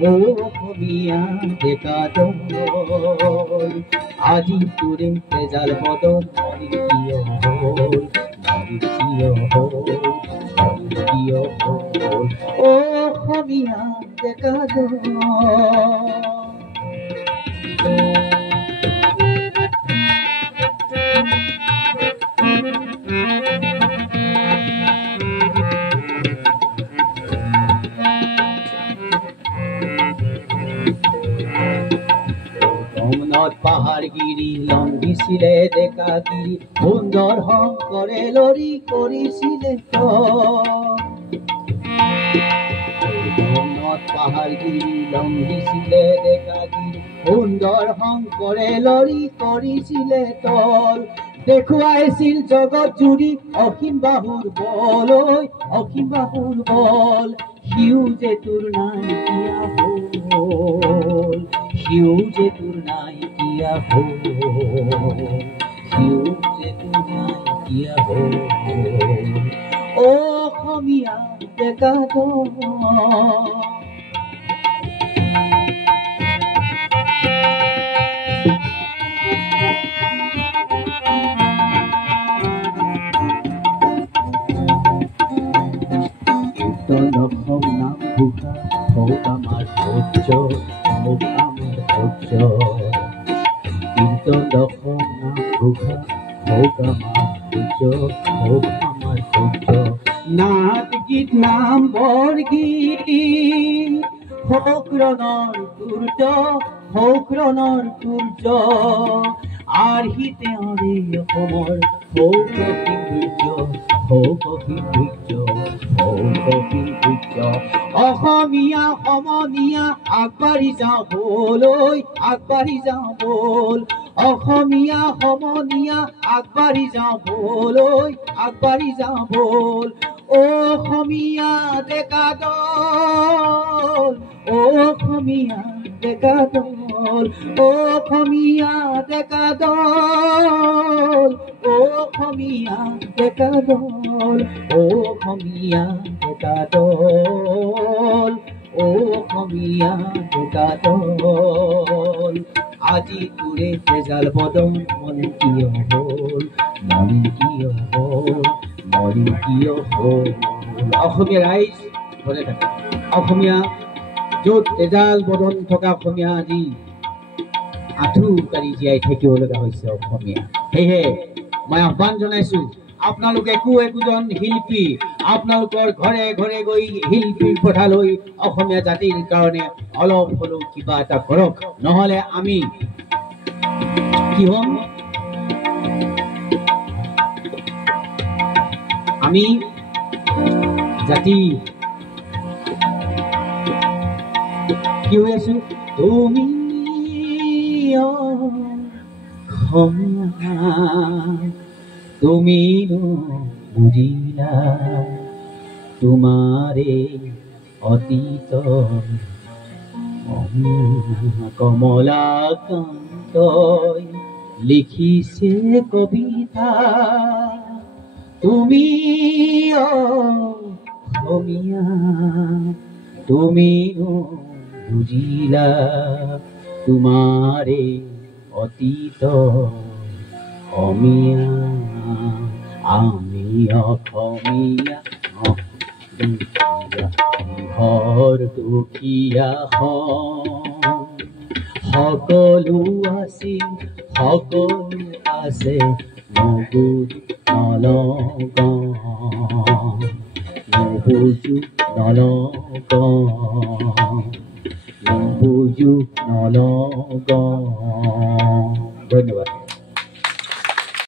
অসমীয়া ডেকা দল আজি তোৰে তেজাল বদন মৰিৰ কিয় হ'ল মৰিৰ কিয় হ'ল মৰিৰ কিয় হ'ল অসমীয়া ডেকা দল পাহাৰগিৰি লম্বিছিলে ডেকাগিৰি সুন্দৰ শংকৰে লৰি কৰিছিলে পাহাৰগিৰি লম্বিছিলে ডেকাগিৰি সুন্দৰ শংকৰে লৰি কৰিছিলে তল দেখুৱাইছিল জগত জুৰি অসীম বাহুৰ বল অসীম বাহুৰ বল সিও যে তোৰ নাইকিয়া হ'ল সিও যে তোৰ নাইকিয়া হ'ল সিও যে তোৰ নাইকিয়া হ'ল অসমীয়া ডেকা দল অসম নাম ঘোষা হওক আমাৰ ধৈৰ্য হওক আমাৰ ধৈৰ্য কীৰ্তন অসম নাম ঘোষা হওক আমাৰ ধৈৰ্য হওক আমাৰ ধৈৰ্য নাট গীত নাম বৰগীত হওক ৰণৰ সূৰ্য হওক ৰণৰ সূৰ্য আৰ্হিতে অৰে অসমৰ হওক অসীম সূৰ্য হওক অসীম সূৰ্য অসমীয়া সমনীয়া আগবাঢ়ি যাওঁ বল আগবাঢ়ি যাওঁ বল অসমীয়া সমনীয়া আগবাঢ়ি যাওঁ বল আগবাঢ়ি যাওঁ বল অসমীয়া ডেকা দল অসমীয়া ডেকা দল অসমীয়া ডেকা দল অসমীয়া ডেকা দল অসমীয়া ডেকা দল অসমীয়া ডেকা দল আজি তোৰে তেজাল বদন মৰিৰ কিয় হ'ল মৰিৰ কিয় হ'ল মৰিৰ কিয় হ'ল অসমীয়া ৰাইজ ভালে থাকে অসমীয়া য'ত তেজাল বদন থকা অসমীয়া আজি আঁঠু কাঢ়ি জীয়াই থাকিব লগা হৈছে অসমীয়া সেয়েহে মই আহ্বান জনাইছো আপোনালোকে একোজন শিল্পী আপোনালোকৰ ঘৰে ঘৰে গৈ শিল্পীৰ কথা লৈ অসমীয়া জাতিৰ কাৰণে অলপ হ'লেও কিবা এটা কৰক নহ'লে আমি কি হ'ম আমি জাতি কি হৈ আছো তুমি তুমি বুঝিলা তোমারে অতীত কমলাকান্ত লিখিছে কবিতা তুমি অসমীয়া তুমি বুঝিলা তোমারে অতীত অসমীয়া আমি অসমীয়া ঘৰ দুখীয়া সকলো আছিল সকলো আছে নবুজ নবুজু নলগ ধন্যবাদ।